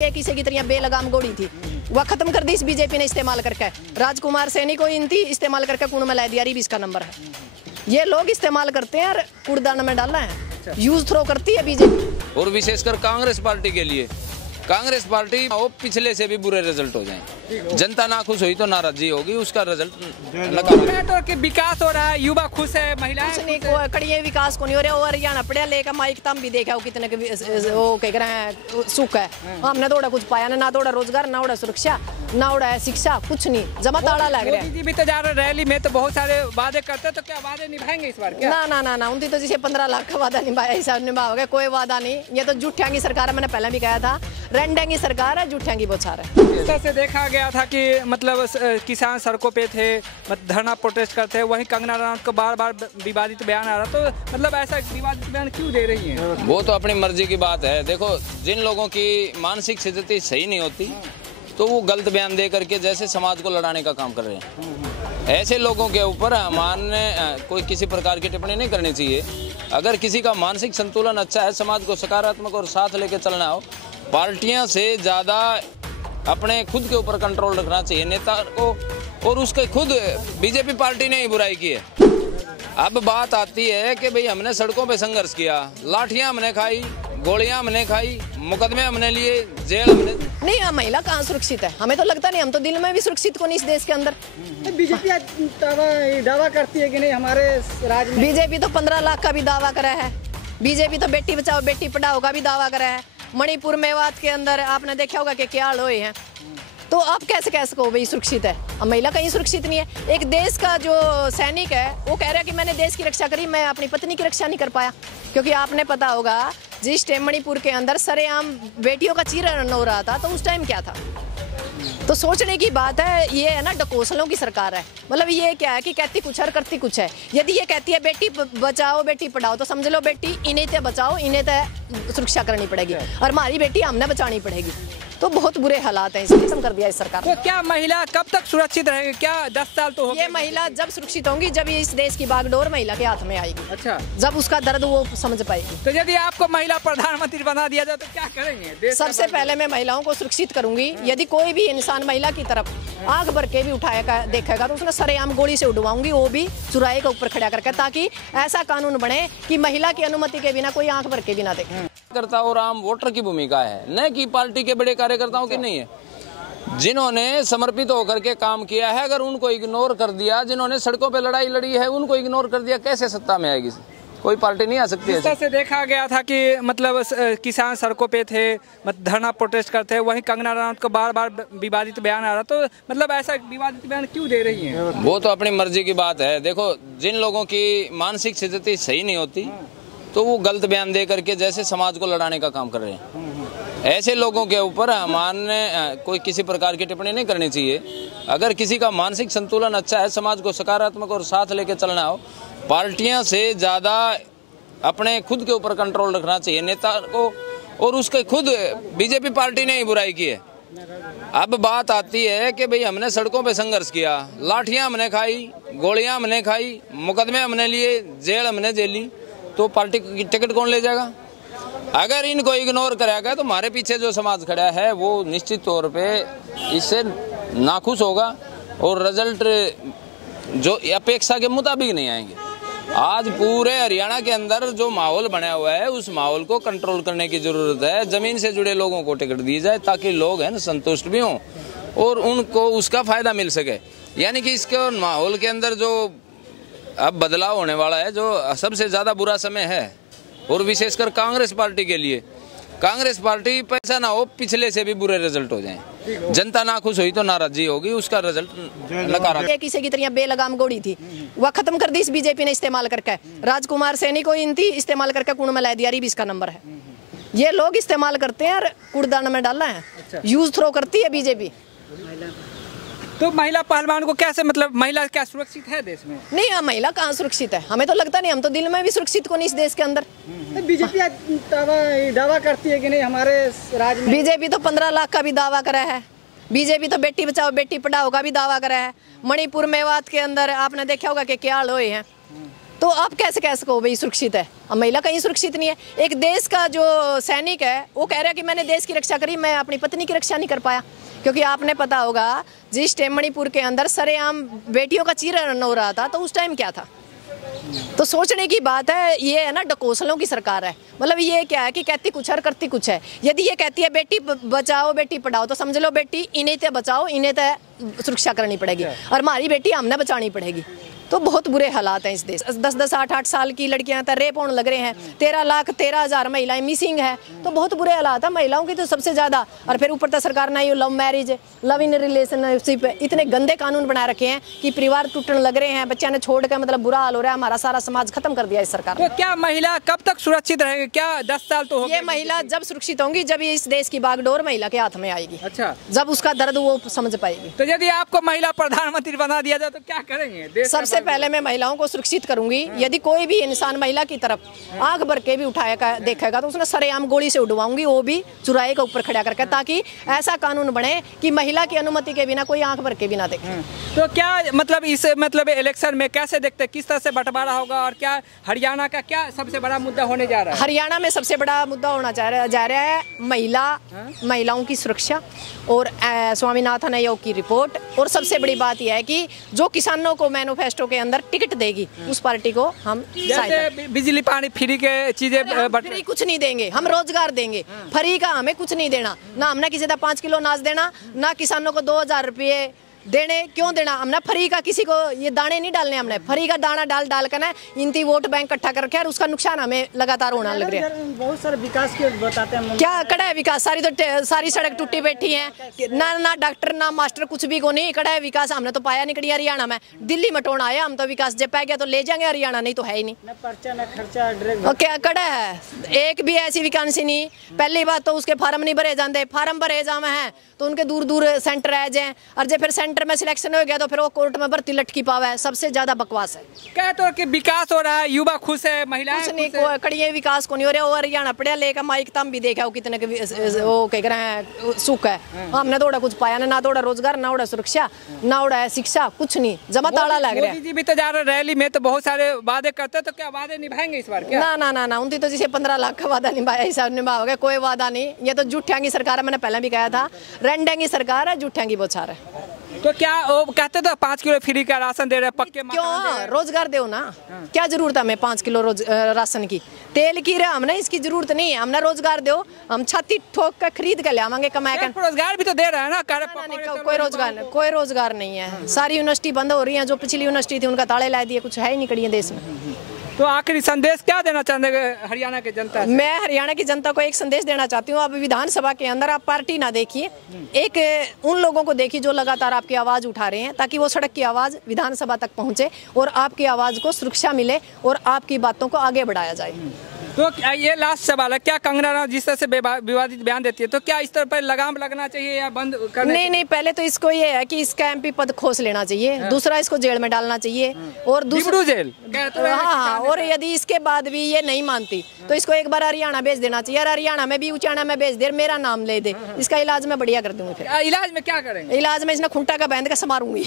किसी की तरह बेलगाम गोली थी वह खत्म कर दी इस बीजेपी ने इस्तेमाल करके। राजकुमार सैनी को इनती इस्तेमाल करके कूड़ में ला दिया, भी इसका नंबर है। ये लोग इस्तेमाल करते हैं और कूड़दान में डालना है, यूज थ्रो करती है बीजेपी। और विशेषकर कांग्रेस पार्टी के लिए, कांग्रेस पार्टी वो पिछले से भी बुरे रिजल्ट हो जाएं। जनता ना खुश हुई तो नाराजगी होगी, उसका रिजल्ट नकारात्मक। तो विकास हो रहा है, युवा खुश है, महिलाएं कड़िए विकास को नहीं हो रहा। और हरियाणा पढ़िया लेकर माइक तम भी देखा कितने वो कह रहे हैं सुख है। हमने थोड़ा कुछ पाया ना थोड़ा रोजगार, ना थोड़ा सुरक्षा, ना थोड़ा शिक्षा, कुछ नहीं। जमा ताला लग रहा है। भी तो जा रहे रैली में तो बहुत सारे वादे करते, तो क्या वादे निभाएंगे इस बार? क्या? ना उनकी तो जैसे 15 लाख का वादा निभाया, हिसाब निभाओगे, कोई वादा नहीं। ये तो जुठिया की सरकार है, मैंने पहले भी कहा था। रंडे की सरकार है, जुठिया की बौछार है। इस तरह से देखा गया था कि मतलब किसान सड़कों पे थे, धरना प्रोटेस्ट करते, वहीं कंगना रनौत को बार बार विवादित बयान आ रहा। तो मतलब ऐसा विवादित बयान क्यों दे रही हैं? वो तो अपनी मर्जी की बात है। देखो, जिन लोगों की मानसिक स्थिति सही नहीं होती तो वो गलत बयान दे करके जैसे समाज को लड़ाने का काम कर रहे हैं। ऐसे लोगों के ऊपर हमारे कोई किसी प्रकार की टिप्पणी नहीं करनी चाहिए। अगर किसी का मानसिक संतुलन अच्छा है, समाज को सकारात्मक और साथ लेके चलना हो, पार्टियां से ज़्यादा अपने खुद के ऊपर कंट्रोल रखना चाहिए नेता को। और उसके खुद बीजेपी पार्टी ने ही बुराई की है। अब बात आती है कि भाई हमने सड़कों पे संघर्ष किया, लाठियां हमने खाई, गोलियां हमने खाई, मुकदमे हमने लिए, जेल हमने नहीं। हम महिला कहाँ सुरक्षित है? हमें तो लगता नहीं, हम तो दिल में भी सुरक्षित को नहीं इस देश के अंदर। बीजेपी दावा करती है कि नहीं हमारे राज्य में। बीजेपी तो 15 लाख का भी दावा करा है। बीजेपी तो बेटी बचाओ बेटी पढ़ाओ का भी दावा करा है। मणिपुर मेवात के अंदर आपने देखा होगा कि क्या हाल हुए हैं। तो आप कैसे कहो भाई सुरक्षित है? अब महिला कहीं सुरक्षित नहीं है। एक देश का जो सैनिक है वो कह रहा है कि मैंने देश की रक्षा करी, मैं अपनी पत्नी की रक्षा नहीं कर पाया। क्योंकि आपने पता होगा जिस टाइम मणिपुर के अंदर सरेआम बेटियों का चीरहरण हो रहा था, तो उस टाइम क्या था। तो सोचने की बात है। ये है ना डकोसलों की सरकार है। मतलब ये क्या है कि कहती कुछ है और करती कुछ है। यदि ये कहती है बेटी बचाओ बेटी पढ़ाओ, तो समझ लो बेटी इन्हें ते बचाओ, इन्हें ते सुरक्षा करनी पड़ेगी, और हमारी बेटी हमने बचानी पड़ेगी। तो बहुत बुरे हालात हैं, इसलिए खत्म कर दिया इस सरकार। तो क्या महिला कब तक सुरक्षित रहेगी? क्या 10 साल तो हो ये महिला जब सुरक्षित होंगी जब इस देश की बागडोर महिला के हाथ में आएगी। अच्छा, जब उसका दर्द वो समझ पाएगी। तो यदि आपको महिला प्रधानमंत्री बना दिया जाए तो क्या करेंगे? सबसे पहले मैं महिलाओं को सुरक्षित करूंगी। यदि कोई भी इंसान महिला की तरफ आंख भर के भी उठाएगा देखेगा तो उसको सरेआम गोली से उड़वाऊंगी, वो भी चुराहे के ऊपर खड़ा करके, ताकि ऐसा कानून बने कि महिला की अनुमति के बिना कोई आंख भर के भी ना देखे। कार्यकर्ता और आम वोटर की भूमिका है, न कि पार्टी के बड़े कार्यकर्ताओं की नहीं है। जिन्होंने समर्पित होकर के काम किया है, अगर उनको इग्नोर कर दिया, जिन्होंने सड़कों पे लड़ाई लड़ी है उनको इग्नोर कर दिया, कैसे सत्ता में आएगी? कोई पार्टी नहीं आ सकती है। इस तरह से देखा गया था कि मतलब किसान सड़कों पे थे, धरना प्रोटेस्ट करते, वहीं कंगना रनौत को बार बार विवादित बयान आ रहा। तो मतलब ऐसा विवादित बयान क्यों दे रही हैं? वो तो अपनी मर्जी की बात है। देखो, जिन लोगों की मानसिक स्थिति सही नहीं होती तो वो गलत बयान दे करके जैसे समाज को लड़ाने का काम कर रहे हैं। ऐसे लोगों के ऊपर हमारे कोई किसी प्रकार की टिप्पणी नहीं करनी चाहिए। अगर किसी का मानसिक संतुलन अच्छा है, समाज को सकारात्मक और साथ लेके चलना हो, पार्टियां से ज़्यादा अपने खुद के ऊपर कंट्रोल रखना चाहिए नेता को। और उसके खुद बीजेपी पार्टी ने ही बुराई की है। अब बात आती है कि भाई हमने सड़कों पे संघर्ष किया, लाठियां हमने खाई, गोलियां हमने खाई, मुकदमे हमने लिए, जेल हमने झेली, तो पार्टी की टिकट कौन ले जाएगा? अगर इनको इग्नोर करेगा तो हमारे पीछे जो समाज खड़ा है वो निश्चित तौर पे इससे नाखुश होगा और रिजल्ट जो अपेक्षा के मुताबिक नहीं आएंगे। आज पूरे हरियाणा के अंदर जो माहौल बना हुआ है उस माहौल को कंट्रोल करने की जरूरत है। जमीन से जुड़े लोगों को टिकट दी जाए ताकि लोग हैं संतुष्ट भी हों और उनको उसका फायदा मिल सके। यानी कि इसके माहौल के अंदर जो अब बदलाव होने वाला है, जो सबसे ज्यादा बुरा समय है, और विशेषकर कांग्रेस पार्टी के लिए, कांग्रेस पार्टी पैसा ना हो पिछले से भी बुरे रिजल्ट हो जाएं। जनता ना खुश हुई तो नाराजगी होगी, उसका रिजल्ट नकारात्मक। किसी की तरह बेलगाम गोली थी वह खत्म कर दी इस बीजेपी ने इस्तेमाल करके। राजकुमार सैनी को इनती इस्तेमाल करके कूड़ में ला दिया, भी इसका नंबर है। ये लोग इस्तेमाल करते हैं और कूड़दान में डालना है, यूज थ्रो करती है बीजेपी। तो महिला पहलवान को कैसे, मतलब महिला क्या सुरक्षित है देश में? नहीं, हम महिला कहाँ सुरक्षित है? हमें तो लगता नहीं, हम तो दिल में भी सुरक्षित को नहीं इस देश के अंदर। बीजेपी दावा करती है कि नहीं हमारे राज्य में। बीजेपी तो 15 लाख का भी दावा करा है। बीजेपी तो बेटी बचाओ बेटी पढ़ाओ का भी दावा करा है। मणिपुर मेवात के अंदर आपने देखा होगा कि क्या हाल हुए हैं। तो आप कैसे कह सको भाई सुरक्षित है? अब महिला कहीं सुरक्षित नहीं है। एक देश का जो सैनिक है वो कह रहा है कि मैंने देश की रक्षा करी, मैं अपनी पत्नी की रक्षा नहीं कर पाया। क्योंकि आपने पता होगा जिस टाइम मणिपुर के अंदर सरेआम बेटियों का चीरहरण हो रहा था तो उस टाइम क्या था। तो सोचने की बात है, ये है ना डकोसलों की सरकार है। मतलब ये क्या है कि कहती कुछ है और करती कुछ है। यदि ये कहती है बेटी बचाओ बेटी पढ़ाओ तो समझ लो बेटी इन्हें ते बचाओ, इन्हें ते सुरक्षा करनी पड़ेगी और हमारी बेटी हमने बचानी पड़ेगी। तो बहुत बुरे हालात हैं इस देश। 10-10, 8-8 साल की लड़कियां तो रेप होने लग रहे हैं। 13,13,000 महिलाएं मिसिंग है। तो बहुत बुरे हालात है महिलाओं की तो सबसे ज्यादा। और फिर ऊपर तो सरकार ने ये love marriage, love in relationship, इतने गंदे कानून बना रखे हैं कि परिवार टूटने लग रहे हैं, बच्चा ने छोड़ कर मतलब बुरा हाल हो रहा है। हमारा सारा समाज खत्म कर दिया इस सरकार ने। तो क्या महिला कब तक सुरक्षित रहेगी? क्या 10 साल तो हो ये महिला जब सुरक्षित होंगी जब इस देश की बागडोर महिला के हाथ में आएगी। अच्छा, जब उसका दर्द वो समझ पाएगी। तो यदि आपको महिला प्रधानमंत्री बना दिया जाए तो क्या करेंगे? सबसे पहले मैं महिलाओं को सुरक्षित करूंगी। यदि कोई भी इंसान महिला की तरफ आंख भर के भी उठाएगा देखेगा तो उसने सरेआम गोली से उड़वाऊंगी, वो भी चुराहे के ऊपर खड़ा करके, ताकि ऐसा कानून बने कि महिला की अनुमति के बिना कोई आंख भर के भी ना देखे। तो क्या मतलब इस मतलब इलेक्शन में कैसे देखते हैं, किस तरह से बंटवारा होगा और क्या हरियाणा का क्या सबसे बड़ा मुद्दा होने जा रहा है? हरियाणा में सबसे बड़ा मुद्दा होना जा रहा है महिलाओं की सुरक्षा और स्वामीनाथन आयोग की रिपोर्ट। और सबसे बड़ी बात यह है कि जो किसानों को मैनिफेस्टो के अंदर टिकट देगी उस पार्टी को हम बिजली पानी फ्री के चीजें फ्री कुछ नहीं देंगे, हम रोजगार देंगे। फ्री का हमें कुछ नहीं देना, ना हमने किसी का 5 किलो अनाज देना, ना किसानों को 2000 रुपये देने। क्यों देना? हमने फ्री का किसी को ये दाने नहीं डालने। हमने फ्री का दाना डाल कर ना इनती वोट बैंक इकट्ठा कर रखे और उसका नुकसान हमें लगातार होना लग रहा है। बहुत सारे विकास के बताते हैं। क्या कड़ा है विकास? सारी सड़क टूटी बैठी है, ना डॉक्टर ना मास्टर कुछ भी को नहीं। कड़ा है विकास? हमने तो पाया नहीं कड़ी हरियाणा में। दिल्ली में टोन आया हम तो विकास जब पै गया तो ले जाएंगे हरियाणा, नहीं तो है ही नहीं। ना पर्चा ना खर्चा और क्या कड़ा है? एक भी ऐसी वैकेंसी नहीं। पहली बात तो उसके फार्म नहीं भरे जाते, फार्म भरे जावे हैं तो उनके दूर दूर सेंटर रह जाए और जब फिर सेंटर में सिलेक्शन हो गया तो फिर वो कोर्ट में भर्ती लटकी पावा है। सबसे ज्यादा बकवास है। क्या तो कि विकास हो रहा है, युवा खुश है, महिलाएं कुछ नहीं, कड़िए विकास को नहीं हो रहा। और हरियाणा पढ़िया लेकर माइक तम भी देखा कितने वो कह रहे हैं सुख है। हमने थोड़ा कुछ पाया ना थोड़ा रोजगार, ना थोड़ा सुरक्षा, ना थोड़ा शिक्षा, कुछ नहीं। जमा ताला लग रहा है। मोदी जी भी तो जा रहे रैली में तो बहुत सारे वादे करते, तो क्या वादे निभाएंगे इस बार? क्या ना उनकी तो जैसे 15 लाख का वादा निभाया हिसाब निभाओगे, कोई वादा नहीं। ये तो जुठिया की सरकार है, मैंने पहले भी कहा था। रंडे की सरकार है, जुठिया की बौछार है। तो क्या वो कहते तो 5 किलो फ्री का राशन दे रहे, पक्के क्यों? रोजगार दो ना। क्या जरूरत है हमें 5 किलो राशन की? तेल की हमने इसकी जरूरत नहीं है। हमने रोजगार दो, हम छाती ठोक कर खरीद कर ले आवांगे कमा कर। रोजगार भी तो दे रहा है ना। कोई रोजगार नहीं है। सारी यूनिवर्सिटी बंद हो रही है। जो पिछली यूनिवर्सिटी थी उनका ताले ला दिए, कुछ है ही नहीं कड़ी देश में। तो आखिरी संदेश क्या देना चाहते हरियाणा की जनता से? मैं हरियाणा की जनता को एक संदेश देना चाहती हूँ। अब विधानसभा के अंदर आप पार्टी ना देखिए, एक उन लोगों को देखिए जो लगातार आपकी आवाज उठा रहे हैं, ताकि वो सड़क की आवाज विधानसभा तक पहुंचे और आपकी आवाज को सुरक्षा मिले और आपकी बातों को आगे बढ़ाया जाए। तो ये लास्ट सवाल है, क्या कंगना रनौत जिस तरह से विवादित बयान देती है तो क्या इस तरह पर लगाम लगना चाहिए या बंद करना? नहीं, पहले तो इसको ये है कि इसका एमपी पद खोस लेना चाहिए। दूसरा इसको जेल में डालना चाहिए और दूसरा जेल। हाँ, और यदि इसके बाद भी ये नहीं मानती तो इसको एक बार हरियाणा भेज देना चाहिए। और हरियाणा में भी उचाना में भेज दे, मेरा नाम ले दे, इसका इलाज मैं बढ़िया कर दूंगी। फिर इलाज में क्या करेंगे? इलाज में इसने खुंटा का बांध के समारूंगी।